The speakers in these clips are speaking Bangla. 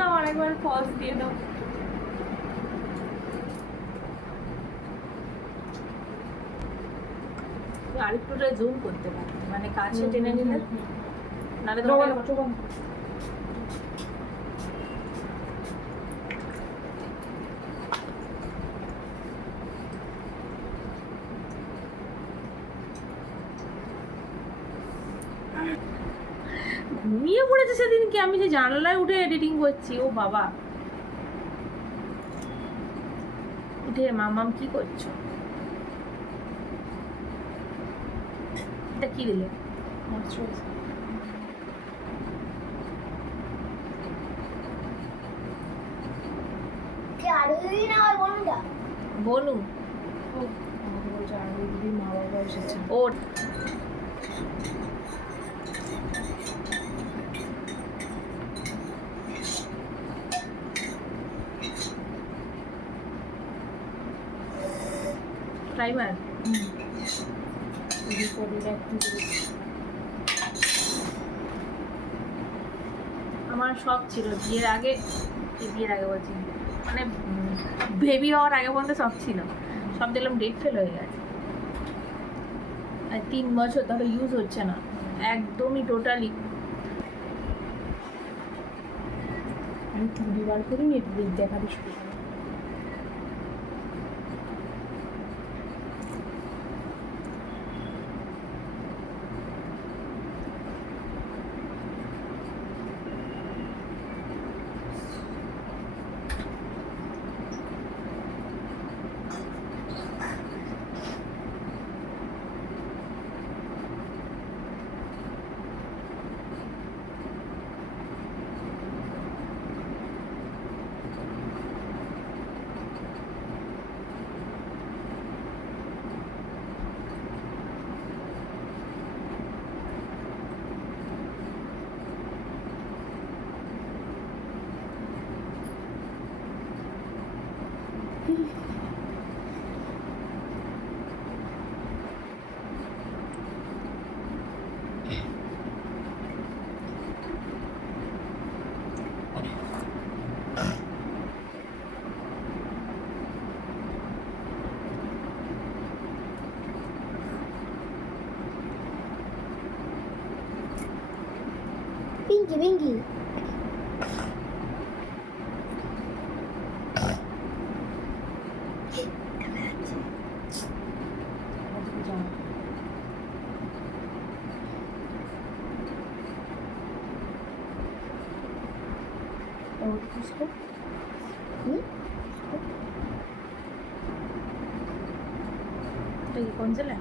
না আরেকবার পজ দিয়ে দাও। আরেকটুটা জুম করতে পারি, মানে কাছে টেনে নিলে নাহলে তোমার ঘুমিয়ে পড়েছে সেদিনকে, আমি যে জানালায় উঠে এডিটিং করছি। ও বাবা, উঠে মামাম কি করছো? এটা কি দিলে? বনু ও প্রাইমার। আমার শখ ছিল বিয়ের আগে, বলছি মানে বেবি হওয়ার আগে পর্যন্ত শখ ছিল, সব দেখলাম ডেট ফেল হয়ে গেছে। আর 3 বছর ধরে ইউজ হচ্ছে না একদমই, টোটালি। আমি টুকরি বার করিনি, একটু দেখাতে শুরু করি। Pinky, Pinky. कौन सा है?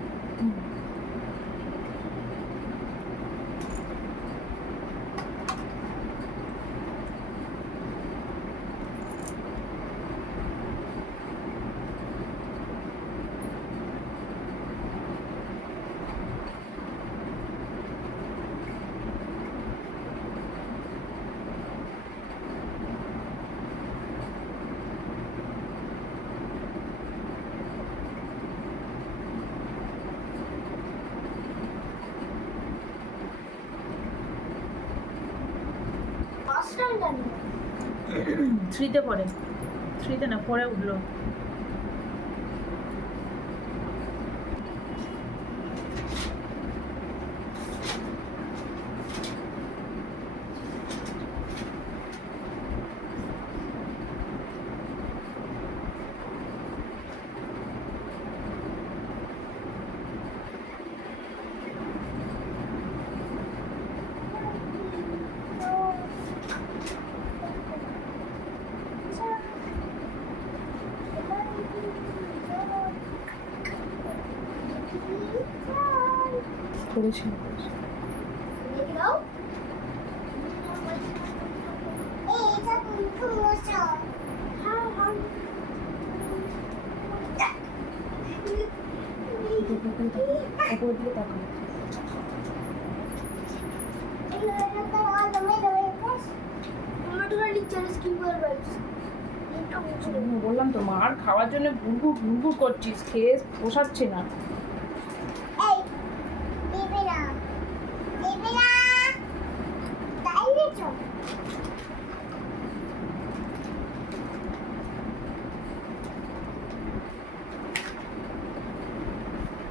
থ্রিতে পড়ে, থ্রিতে না পরে উঠলো। করেছি উপর দিকে তাকাও। বললাম তো মার খাওয়ার জন্য ভুরভুর ভুরভুর করছিস, খেয়ে পোষাচ্ছে না।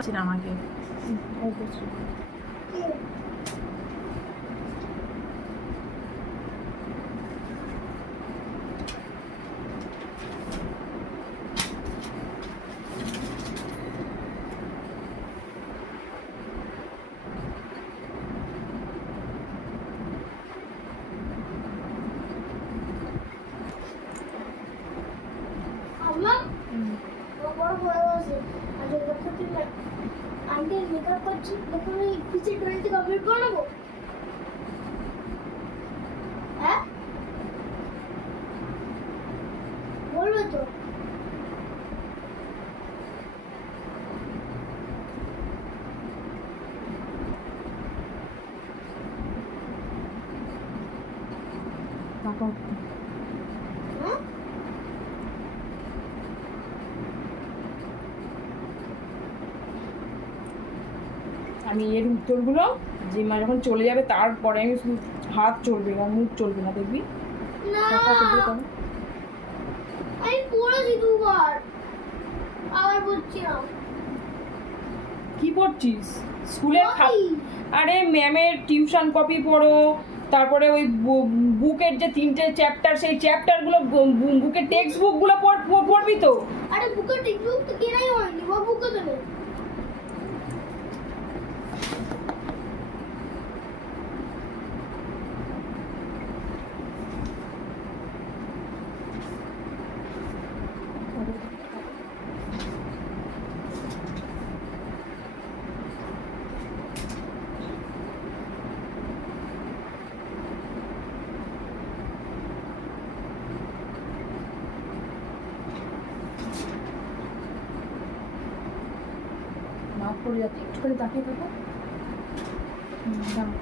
পাচ্ছি না আমাকে। আন্টি মেকআপ করছি দেখুন এই পিছে ড্রয়িংটা কমপ্লিট করে নেবো। হ্যাঁ বলবে তো হ্যাঁ আমি এর উত্তরগুলো যে মা যখন চলে যাবে তারপরে আমি শুধু হাত চলবে না, মুখ চলবে না, দেখবি? না কথা বলবি তখন। আমি পড়েছি দুবার আবার বলছি না কি পড়ছিস স্কুলের কপি। আরে ম্যামের টিউশন কপি পড়ো, তারপরে ওই বুকের যে 3টে চ্যাপ্টার সেই চ্যাপ্টারগুলো বুকের টেক্সট বুকগুলো পড়বি তো। আরে বুকে টিকবুক তো কেনাই হয়নি বা বুকে তো নেই। না পড়ে যাচ্ছে, একটু করে তাকিয়ে থাকো। দাঁড়া।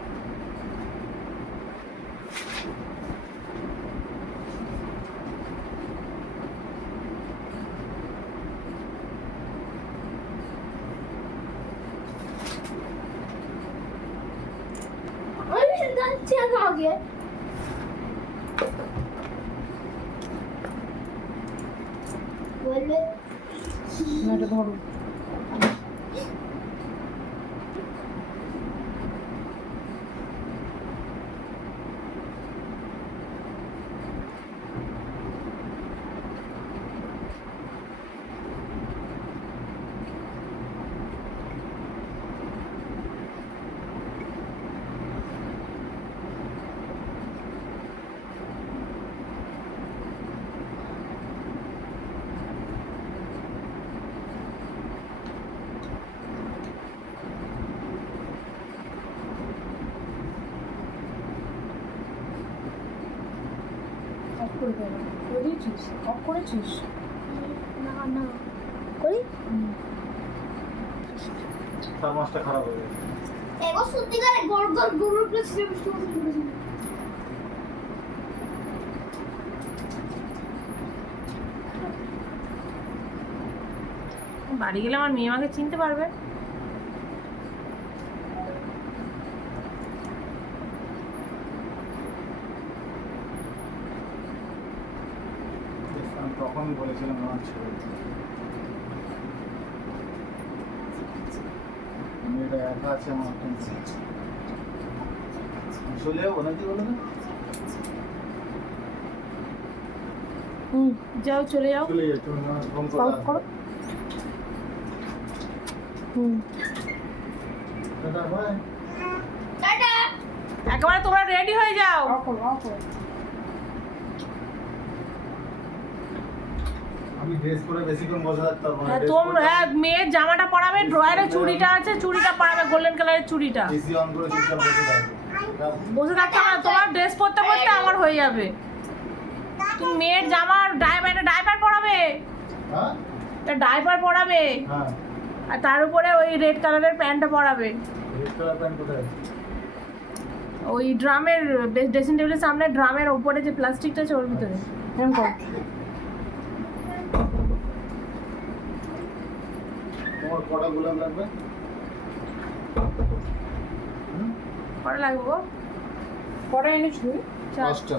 আমি যাচ্ছি আগে বললে না, এটা ধরো। অফ করে দেবো। করে দিয়েছিস? অফ করেছিস? না না করি তার মাছটা খারাপ হয়ে গেছে। এগো সত্যিকারে গড় গড় গরুর প্লেস বৃষ্টি হচ্ছে। বাড়ি গেলে আমার মেয়ে আমাকে চিনতে পারবে। আমি তখনই বলেছিলাম আমার ছেলে মেয়েটা একা আছে আমার চলে যাবো নাকি বলো না? যাও চলে যাও। চলে যাই, তুমি ফোন Pause করো। টাটা, বাই। টাটা একেবারে তোমরা রেডি হয়ে যাও। অফ করো, অফ করো। আমি ড্রেস পরে বেশিক্ষণ বসে থাকতে পারবো না। হ্যাঁ, তোমরা মেয়ের জামাটা পরাবে, ড্রয়ারে চুড়িটা আছে, চুড়িটা পরাবে, গোল্ডেন কালারের চুড়িটা। এসি অন করে চুপচাপ বসে থাকবো। বসে থাকতে হবে না, তোমার ড্রেস পরতে পরতে আমার হয়ে যাবে। তুমি মেয়ের জামার ডাইপার পরাবে, হ্যাঁ ডাইপার পরাবে, হ্যাঁ, আর তার উপরে ওই রেড কালারের প্যান্টটা পরাবে। রেড কালার প্যান্ট কোথায় আছে? ওই ড্রামের ড্রেসিং টেবিলের সামনে ড্রামের ওপরে যে প্লাস্টিকটা আছে ওর ভিতরে এরকম কর। তোমার কটা গোলাপ লাগবে? কটা লাগবে গো? কটা এনেছি? 5টা,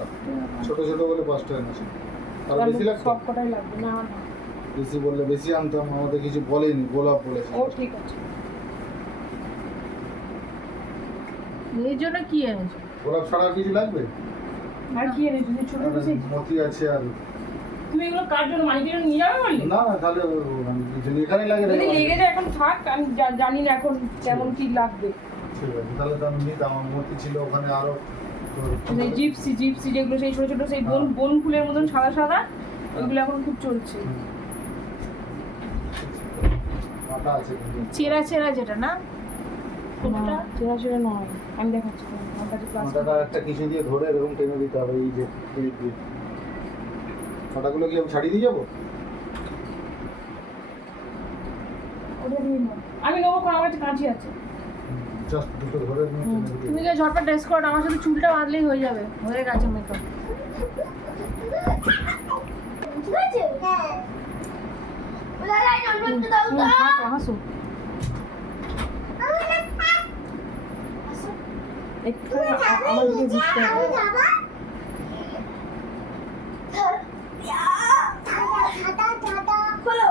ছোট ছোট বলে 5টা এনেছি। আর বেশি লাগবে? সব কটাই লাগবে। না না, বেশি বললে বেশি আনতাম, আমাদের কিছু বলেনি, গোলাপ বলেছে। ও ঠিক আছে। এর জন্য কি এনেছো? গোলাপ ছাড়া আর কিছু লাগবে? আর কি এনেছো যে ছোট ছোট সেই মতি আছে আর তুমি এগুলো কার জন্য মানিকের জন্য নিয়ে যাবে বললে? না না তাহলে এখানে লাগে যদি লেগে যায় এখন থাক, আমি জানি না এখন কেমন কি লাগবে। ঠিক আছে তাহলে তো আমি নিতাম। আমার মতি ছিল ওখানে আরো সেই জিপসি যেগুলো সেই ছোট ছোট সেই বন বন ফুলের মতন সাদা সাদা, ওইগুলো এখন খুব চলছে। মাথা আছে কিন্তু। চেরা চেরা যেটা না, না সেটা সেটা নয়, আমি দেখাচ্ছি তোমাকে। আমার কাছে প্লাস্টিক মাথাটা একটা কিছু দিয়ে ধরে এরকম টেনে দিতে হবে, এই যে ক্লিপ দিয়ে। মাথাগুলো কি আমি ছাড়িয়ে দিয়ে যাবো? ওটা দিয়ে নাও। আমি নেবো, কারণ আমার কাছে কাঁচি আছে। জাস্ট দুটো ধরে নিয়ে টেনে দিতে তুমি হবে। যে ঝটপট ড্রেস কোড, আমার সাথে চুলটা বাঁধলেই হয়ে যাবে, হয়ে গেছে মেকআপ। ঠিক আছে? হ্যাঁ। দাদা এই নম্বরটা দাও তো। হাসো হাসো। একটু আমার দিকে ঘুরতে হবে। খোলো।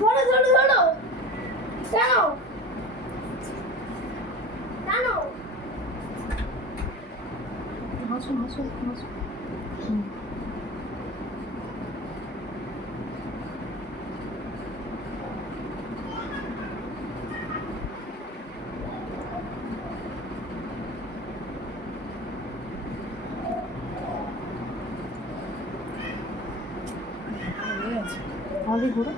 ধরো ধরো ধরো। টানো। টানো। হাসো হাসো হাসো। আমাদের ঘুরো।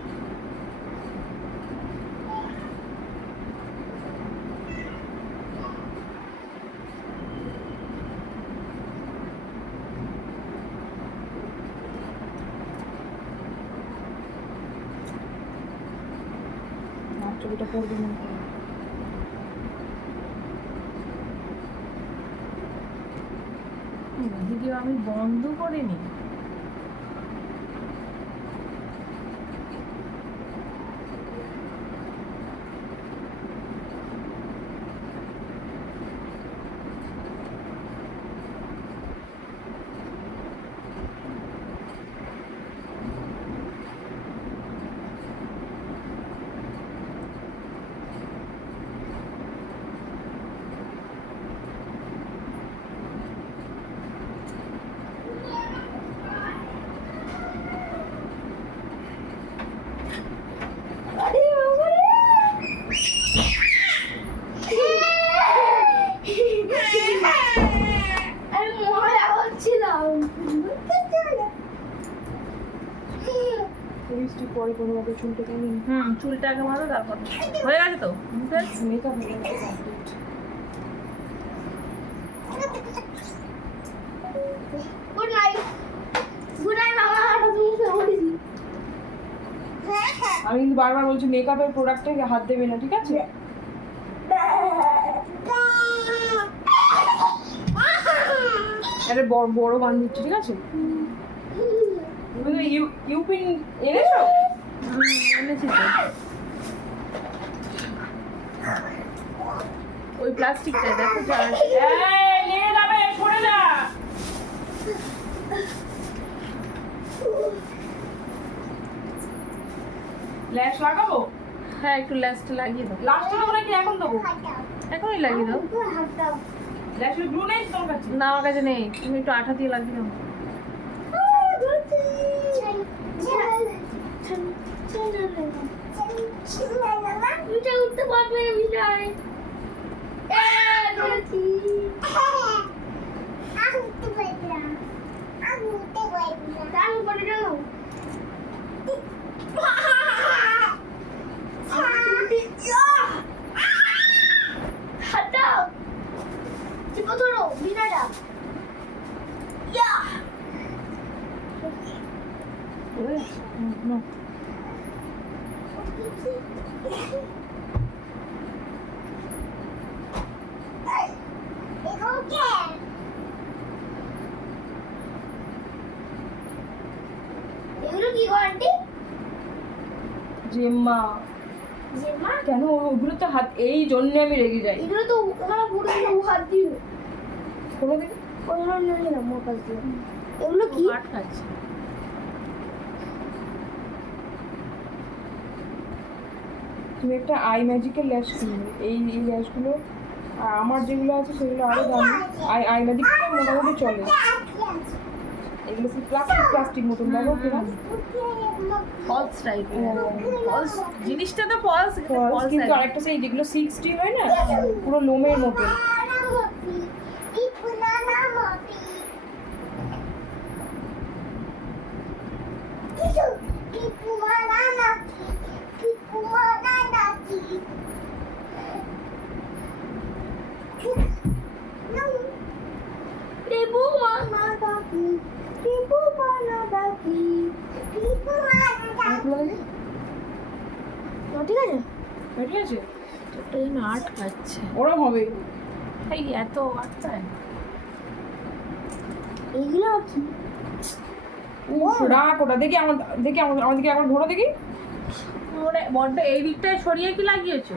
ছবিটা করবে মনে করো। ভিডিও আমি বন্ধ করিনি। আরে বাবা রে। আমি মজা করছিলাম। বৃষ্টি পরে কোনো ভাবে চুলটা কেমন চুলটা আগে বাঁধো, তারপর হয়ে গেছে তো ব্যাস। মেকআপ হয়ে গেছে complete। Good night. Good night মামা, হাঁটা তুমি বলেছি। আমি কিন্তু বারবার বলছি মেকআপের প্রোডাক্টে হাত দেবে না, ঠিক আছে? একটা বড় বড় বান দিচ্ছি, ঠিক আছে? তুমি তো ইউপিন এনেছো? এনেছি তো ওই প্লাস্টিকটা দেখো যা এই নিয়ে যাবে, সরে যা। ল্যাশ লাগাবো? হ্যাঁ একটু ল্যাসটা লাগিয়ে দাও, লাস্টে দেবো নাকি এখন দেবো? এখনই লাগিয়ে দাও। ল্যাশের গ্লু নেই তোর কাছে? না আমার কাছে নেই, তুমি একটু আঠা দিয়ে লাগিয়ে দাও। উঠতে পারবে না বিশাল। ধরেছি। তার উপরে জানো হাতাও চিপো ধরো বিনাটা ইয়া না এগুলো কি গো আন্টি? জেম্মা জেম্মা কেন ওগুলো তো হাত, এই জন্য আমি রেগে যাই। এগুলো তো ওখানে পুরো হাত দিয়ে কোনো দিন ওগুলো নিয়ে না মোর কাছ দিয়ে। এগুলো কি? আট খাচ্ছে। তুমি একটা আই ম্যাজিকের ল্যাশ কিনবে, এই ল্যাশগুলো আর আমার যেগুলো আছে সেগুলো আরো দামি। আয়না দিকটা মোটামুটি চলে। এগুলো কি প্লাস্টিক মতন দেখো কিনা ফলস টাইপের ফলস জিনিসটা তো ফলস False, কিন্তু আরেকটা সেই যেগুলো 6D হয় না পুরো লোমের মতো। ঠিক আছে ঠিক আছে একটা যেন আটকাচ্ছে ওরম হবে। এই এত আটকায় এইগুলো কি উফ, রাখ ওটা দেখি আমাদেরকে একবার ধরো দেখি। ওরে বড্ড এই দিকটায় সরিয়ে কি লাগিয়েছো?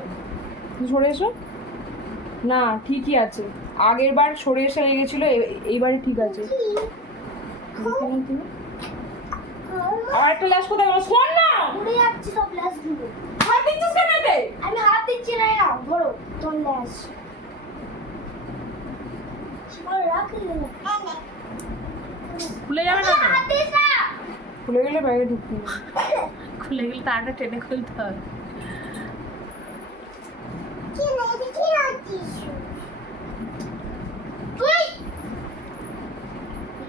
সরে এসো না, ঠিকই আছে। আগের বার সরে এসে লেগেছিল, এইবারে ঠিক আছে। দেখে নাও তুমি। আর একটা ল্যাস কোথায় গেল? শোন না, উড়ে যাচ্ছে সব ল্যাসগুলো। হাত দিচ্ছিস কেন এতে? আমি হাত দিচ্ছি না, নাও ধরো তোর ল্যাস। বল রাখি না। খুলে যাবে না তো? হাত দিস না। খুলে গেলে ব্যাগে ঢুকতে হবে। খুলে গেলে তারটা টেনে খুলতে হবে। কি লাগে কি রাখিস? তুই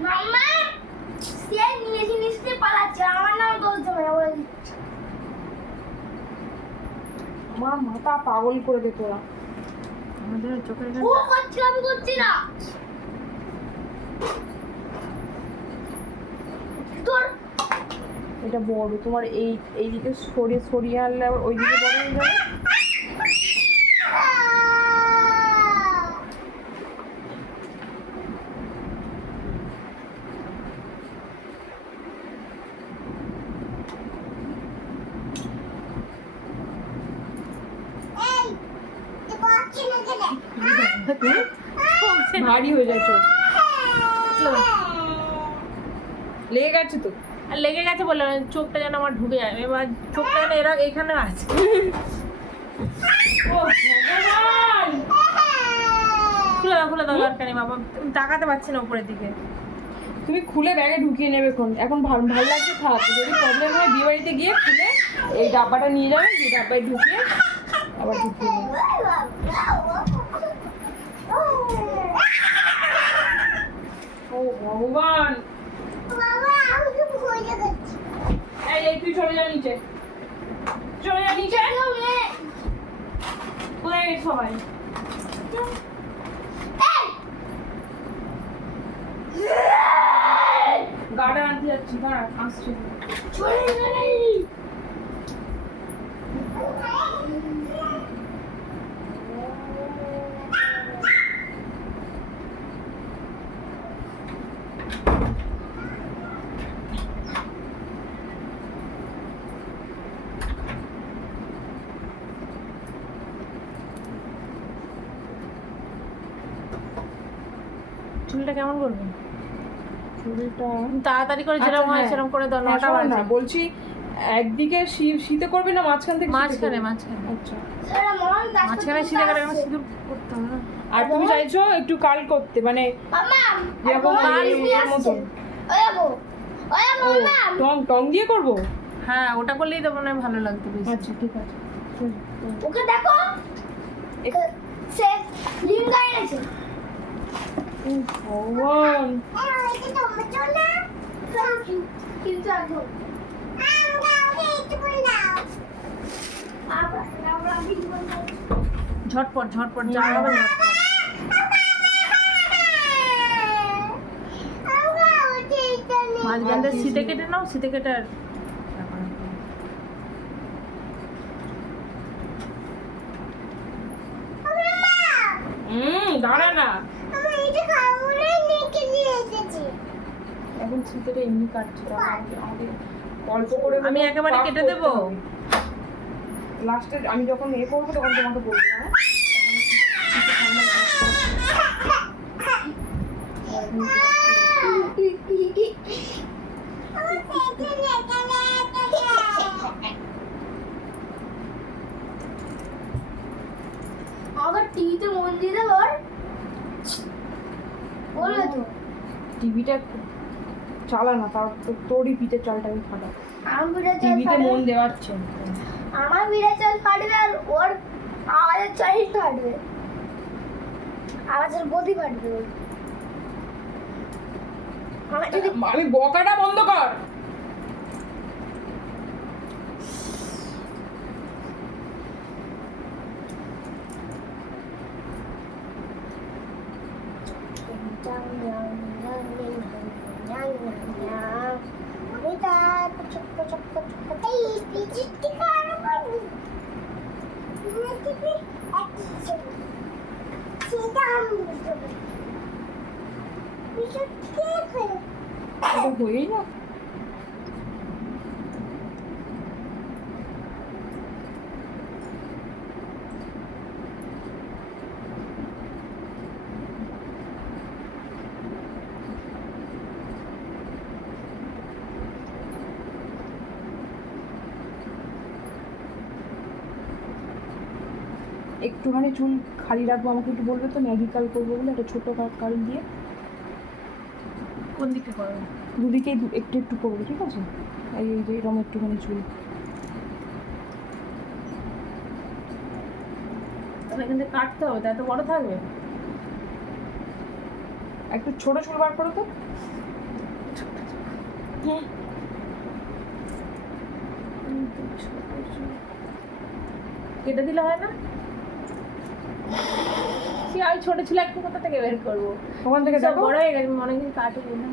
মামা সে নিয়ে জিনিসতে পালাচ্ছে, আমার নাম দোষ দেবে না, বলে দিচ্ছি। আমার মাথা পাগল করে দে তোরা। আমাদের চোখের ও এখানে করছি, আমি করছি না। তোর এটা বড়, তোমার এইদিকে সরিয়ে আনলে আবার ওইদিকে বড় হয়ে যাবে। এই তুই করছিস না কেন? ভারী হয়ে যায় চোখ, লেগে গেছে তো। আর লেগে গেছে বলে না, চোখটা যেন আমার ঢুকে যায়। এবার চোখটা যেন এরা এখানে আছে। ও ভগবান! খুলে দাও দরকার নেই বাবা, আমি তাকাতে পারছি না উপরের দিকে। তুমি খুলে ব্যাগে ঢুকিয়ে নেবে এখন ভালো লাগছে থাক। যদি প্রবলেম হয় বিয়ে বাড়িতে গিয়ে খুলে এই ডাব্বাটা নিয়ে যাবে, এই ডাব্বায় ঢুকিয়ে আবার ঢুকিয়ে নেবে। ও ভগবান! বাবা আমি তো ভয় যাচ্ছি। এই তুই চলে যা নিচে, চলে যা নিচে। কোথায় গেছে সবাই? গার্ডার আনতে যাচ্ছি, দাঁড়া আসছি। চুলটা কেমন করবে? চুলটা তাড়াতাড়ি করে যেরকম হয় সেরকম করে দাও। 9টা শোনো বাজে না, বলছি একদিকে শীতে করবে না মাঝখান থেকে? মাঝখানে আচ্ছা। মাঝখানে সিধে করে এখন সিঁদুর করতে হবে না। আর তুমি চাইছো একটু কাল করতে, মানে যেরকম এর মতন টং দিয়ে করবো? হ্যাঁ ওটা করলেই তো মনে হয় ভালো লাগতো বেশি। আচ্ছা ঠিক আছে। ওকে দেখো সে লিম গায়ে আছে। ভগবান! কিন্তু এখন ঝটপট যাওয়া হবে না। মাঝখান দিয়ে শীতে কেটে নাও, শীতে কেটে আর দাঁড়া না, এখন শীতেটা এমনি কাটছে, আমাকে অল্প করে আমি একেবারে কেটে দেবো। লাস্টে আমি যখন করবো তখন তোমাকে বলবো। আবার টিভিতে মন দিয়ে টিভিটা চালা না, তার তোরই পিঠের চালটাকে ফাটা। আমার বিড়াল চাল টিভিতে ফাটবে, মন দেওয়াচ্ছে। আমার বিড়াল চাল ফাটবে আর ওর আওয়াজের চালই ফাটবে, আওয়াজের গদি ফাটবে ওর। আমার যদি আমি বকাটা বন্ধ কর। এটা হয়েই না। একটুখানি চুল খালি রাখবো, আমাকে একটু বলবে তো, ম্যাগি কাল করবো বলে একটা ছোটো কাল দিয়ে কোন দিকে করো? দুদিকেই একটু একটু করবো, ঠিক আছে? এই যে এরকম একটুখানি চুল। তাহলে এখান থেকে কাটতে হবে, তা এত বড় থাকবে? একটু ছোট চুল বার করো তো। হ্যাঁ, কেটে দিলে হয় না? কি আমি ছোট ছিল একটু কোথা থেকে বের করবো? ওখান থেকে সব দেখো। বড় হয়ে গেছে, অনেকদিন কাটবো না।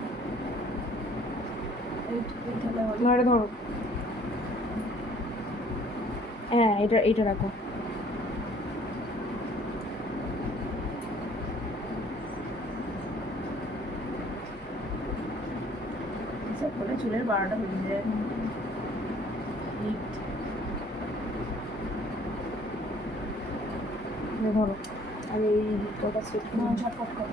এইটুকুই তাহলে হবে। ধরে ধরো। হ্যাঁ, এটা রাখো। এসব করে চুলের 12টা বেজে যায়। হিট। এটা ধরো। আর এই কটা সেট ঝটপট কর।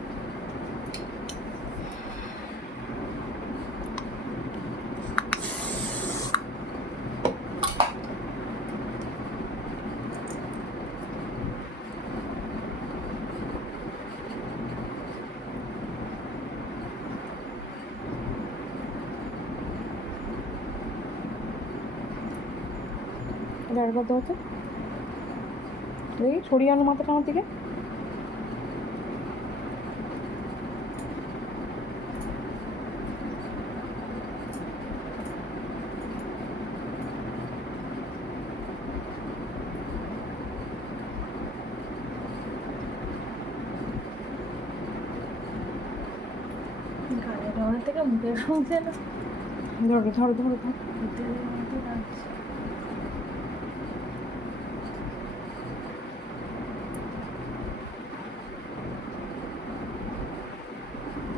এটা আর কত হচ্ছে? দেখি সরিয়ে আনো মাথাটা আমার দিকে। গায়ের রঙের থেকে মুখের রঙ যেন ধরো ধরো ধরো ধরো। ভূতের মতো লাগছে।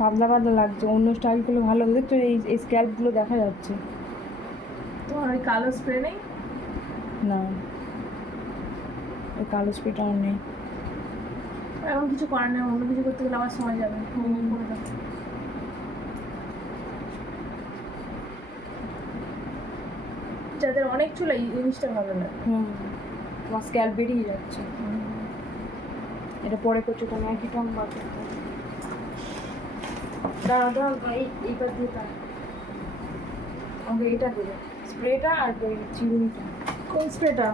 পাতলা পাতলা লাগছে, অন্য স্টাইলগুলো ভালো দেখছো, এই স্ক্যাল্পগুলো দেখা যাচ্ছে। তোমার ওই কালো স্প্রে নেই? না, ওই কালো স্প্রেটা আর নেই। এমন কিছু করার নেই, অন্য কিছু করতে গেলে আবার সময় যাবে। করে দাও। যাদের অনেক চুল এই জিনিসটা ভালো লাগে। তোমার স্ক্যাল্প বেরিয়ে যাচ্ছে। এটা পরে করছো তো, ম্যাগি টং বার করতে হবে। দাঁড়া দাঁড়া, এইটা দিয়ে দাঁড়া। আমাকে এটা দেবে, স্প্রেটা আর ওই চিরুনিটা। কোন স্প্রেটা?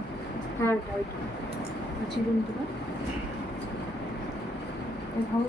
হ্যাঁ, ওইটা চিরুনিটা না। ভালো।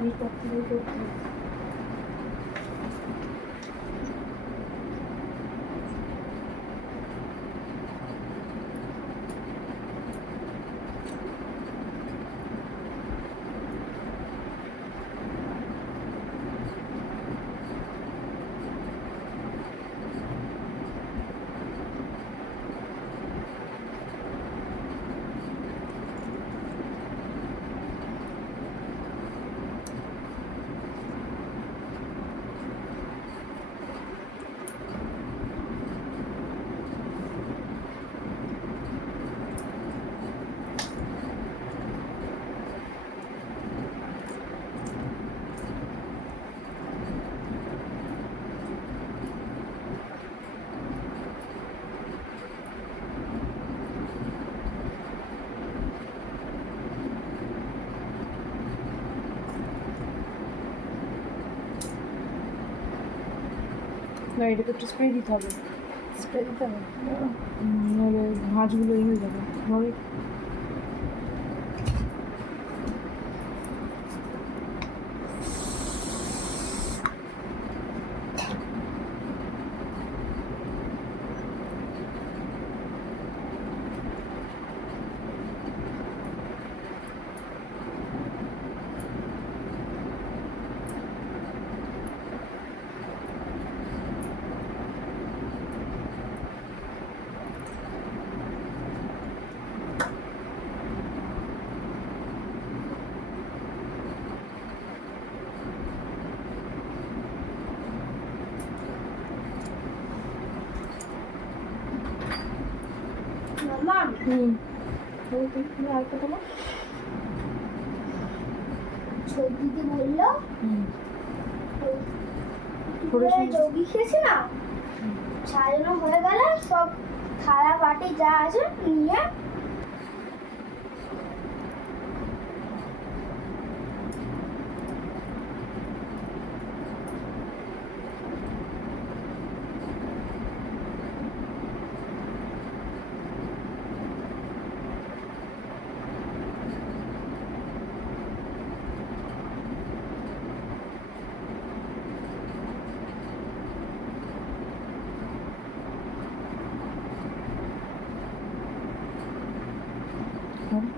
এইটা দিয়ে করতে হবে। না এটাকে একটু স্প্রে দিতে হবে, স্প্রে দিতে হবে। নাহলে ভাঁজগুলো এই হয়ে যাবে ধরে। মামা আরেকটা তোমার ছোট দিদি বললো করে শুনছি। যোগী খেয়েছে না, সাজানো হয়ে গেলে সব থালা বাটি যা আছে নিয়ে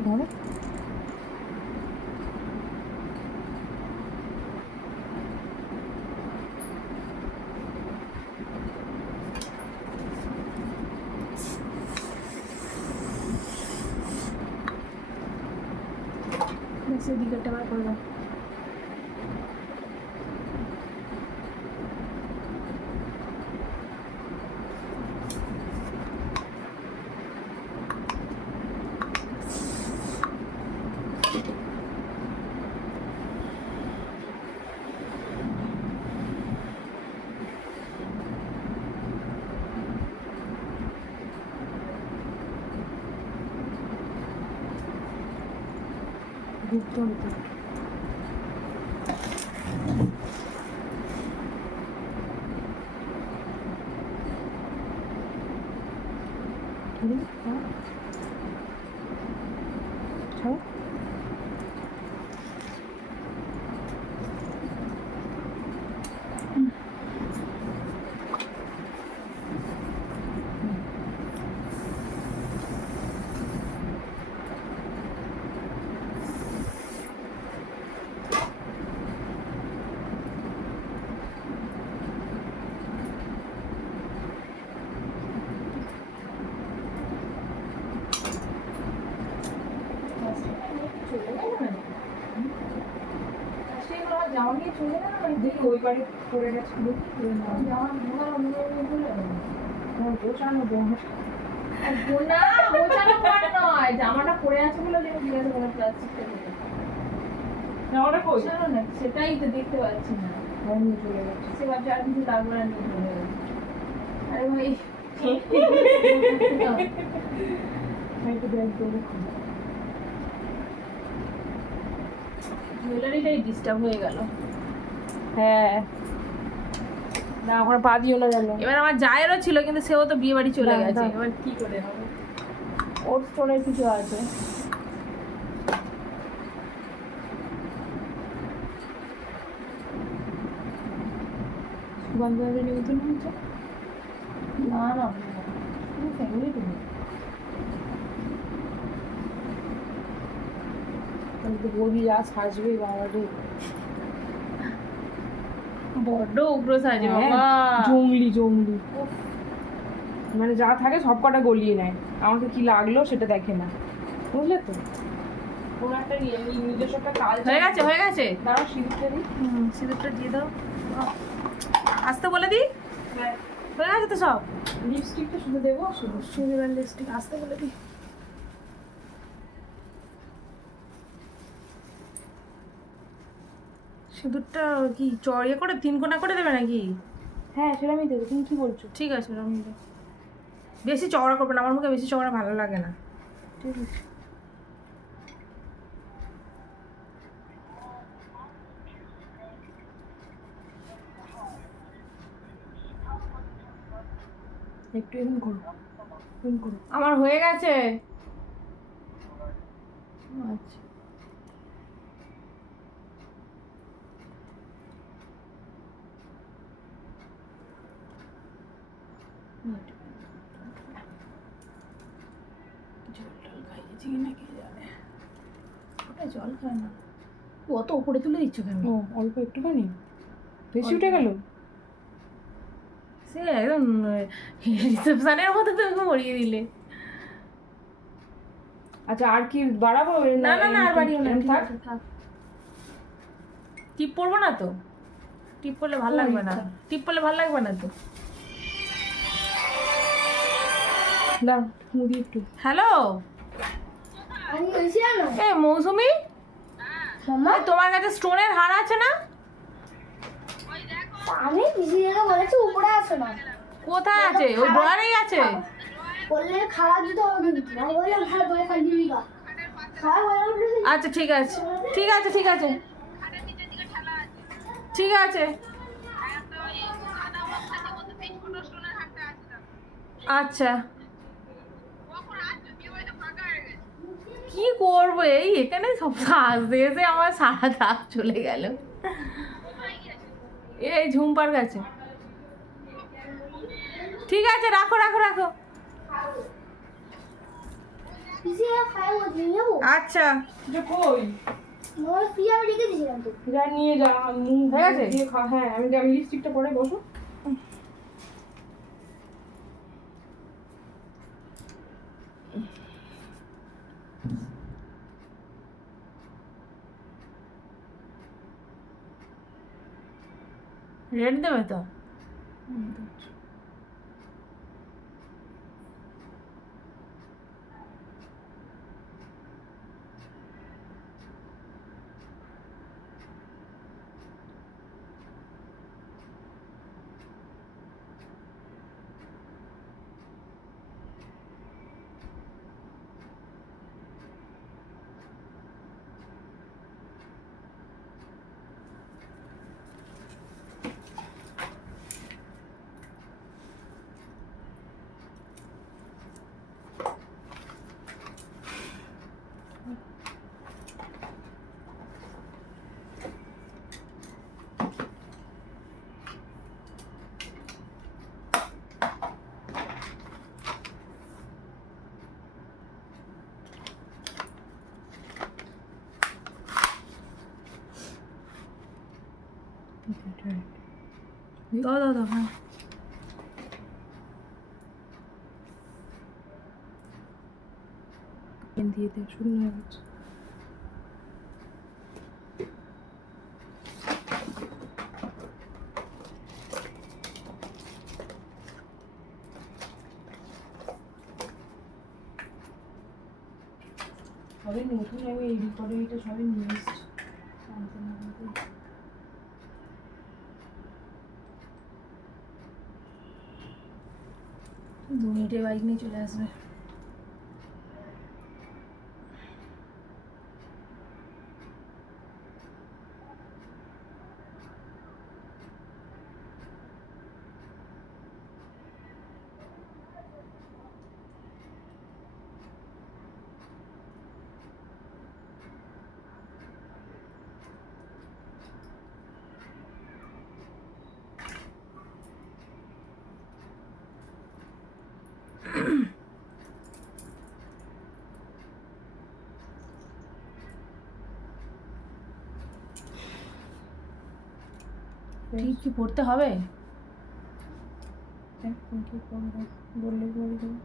ধরো দিকেরটা বার করে দাও। ঘুরতে হবে তো। ছাড়ো জামা নিয়ে চলে গেল না, দেখি ওই বাড়ি পড়ে গেছে, দেখি জামা গোছানো না গোছানো পার নয়, জামাটা পরে আছে বলে যেন জিজ্ঞাসা করে প্লাস্টিকটা দিতে। জামাটা কই গোছানো না, সেটাই তো দেখতে পাচ্ছি না। নিয়ে চলে গেছে। সে ভাবছে আর কিছু তারপরে আর নিয়ে চলে গেছে। আরে ভাই একটু ব্যাগ করে জুয়েলারিটাই ডিস্টার্ব হয়ে গেল। হ্যাঁ না ওখানে পা দিও না জানো, এবার আমার জায়েরও ছিল কিন্তু সেও তো বিয়ে বাড়ি চলে দাও, গেছে, দাও। এবার কি করে হবে? ওর স্টোনের কিছু আছে। সুগন্ধাদের নিমন্ত্রণ হয়েছে? না না শুধু ফ্যামিলি টুকু। তাহলে তো বৌদি যা সাজবে বাবা রে, বড্ড উগ্র সাজে হ্যাঁ, বাবা। জংলি জংলি মানে যা থাকে সব কটা গলিয়ে নেয়, আমাকে কি লাগলো সেটা দেখে না, বুঝলে তো। কোনো একটা নিজস্ব একটা কাজ হয়ে গেছে হয়ে গেছে। দাঁড়াও সিঁদুরটা দিই। সিঁদুরটা দিয়ে দাও। আসতে বলে দিই। হ্যাঁ হয়ে গেছে তো সব। লিপস্টিকটা শুধু দেবো, শুধু সিঁদুর আর লিপস্টিক আসতে বলে দিই। সিঁদুরটা কি চড়িয়ে করে 3 কোনা করে দেবে নাকি? হ্যাঁ সেটা আমি দেবো, তুমি কি বলছো? ঠিক আছে রমিতা, বেশি চওড়া করবে না, আমার মুখে বেশি চওড়া ভালো লাগে না। ঠিক আছে। একটু এরকম করো, এরকম করো। আমার হয়ে গেছে। আচ্ছা জল টল খাইয়েছি কিনা কে জানে, ওটা জল খায় না। অত উপরে তুলে দিচ্ছ কেন? ও অল্প একটুখানি, বেশি উঠে গেল। সে একদম রিসেপশনের মতো তুমি মরিয়ে দিলে। আচ্ছা আর কি বাড়াবো? না না না, আর বাড়িও না, এরম ঠিক থাক। আছে, থাক। টিপ পরবো না তো, টিপ পরলে ভালো লাগবে না, টিপ পরলে ভালো লাগবে না তো। দাও মুদি একটু। হ্যালো, আমি বলছি জানো এ মৌসুমি, মামা, এই তোমার কাছে স্টোনের হার আছে না? আমি পিসিকে বলেছি উপরে আসো না, কোথায় আছে? ওই ড্রয়ারেই আছে। বললে খারাপ দিতে হবে কিন্তু। আমি বললাম ভালো বলে খাই দিবি গা, খারাপ হয়ে উঠেছে। আচ্ছা ঠিক আছে, ঠিক আছে, ঠিক আছে, ঠিক আছে। আচ্ছা কি করবো, এই এখানে সব আসতে এসে আমার সারা রাত চলে গেল। এই ঝুম্পার কাছে। ঠিক আছে, রাখো রাখো রাখো। পিসিকে খাই বলছি নেবো, আচ্ছা যে কই মোর পিয়া আমি রেখে দিয়েছিলাম তো। যা নিয়ে যা, মুখ হয়ে গেছে? দিয়ে খা। হ্যাঁ আমি লিপস্টিকটা পরে বসো। রেট দেবে তো? দাও দাও দাও, হ্যাঁ। দিয়ে দে, শুরু হয়ে গেছে। সবই নতুন, আমি এই রিপোর্টে এটা সবই নিয়ে এসেছি। আনতে না আনতে। 2 মিনিটে বাইক নিয়ে চলে আসবে। ঠিক কি পড়তে হবে? দেখ তুমি কি করবো, বললে বলে দেবো।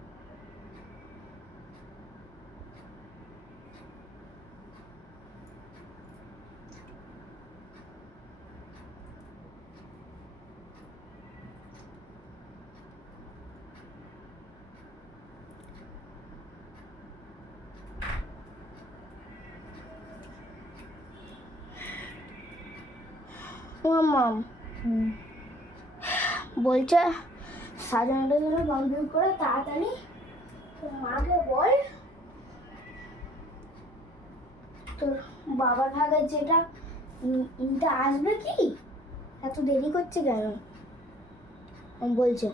মাম বলছে সাজানোটা যেন কমপ্লিট করে তাড়াতাড়ি তোর মাকে বল তোর বাবার ভাগের যেটা ইটা আসবে কি, এত দেরি করছে কেন বলছে।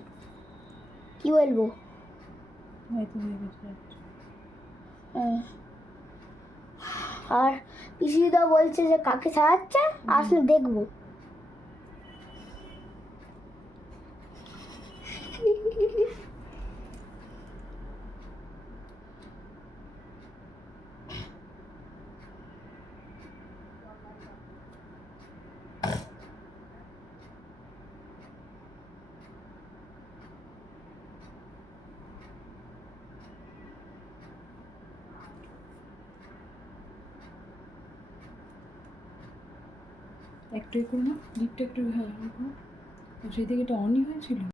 কি বলবো? হয়তো হয়ে গেছে। আর পিসিদা বলছে যে কাকে সাজাচ্ছে, আসলে দেখবো। একটু একটু না, লিপটা একটু, হ্যাঁ, সেই থেকে এটা অনই হয়েছিল।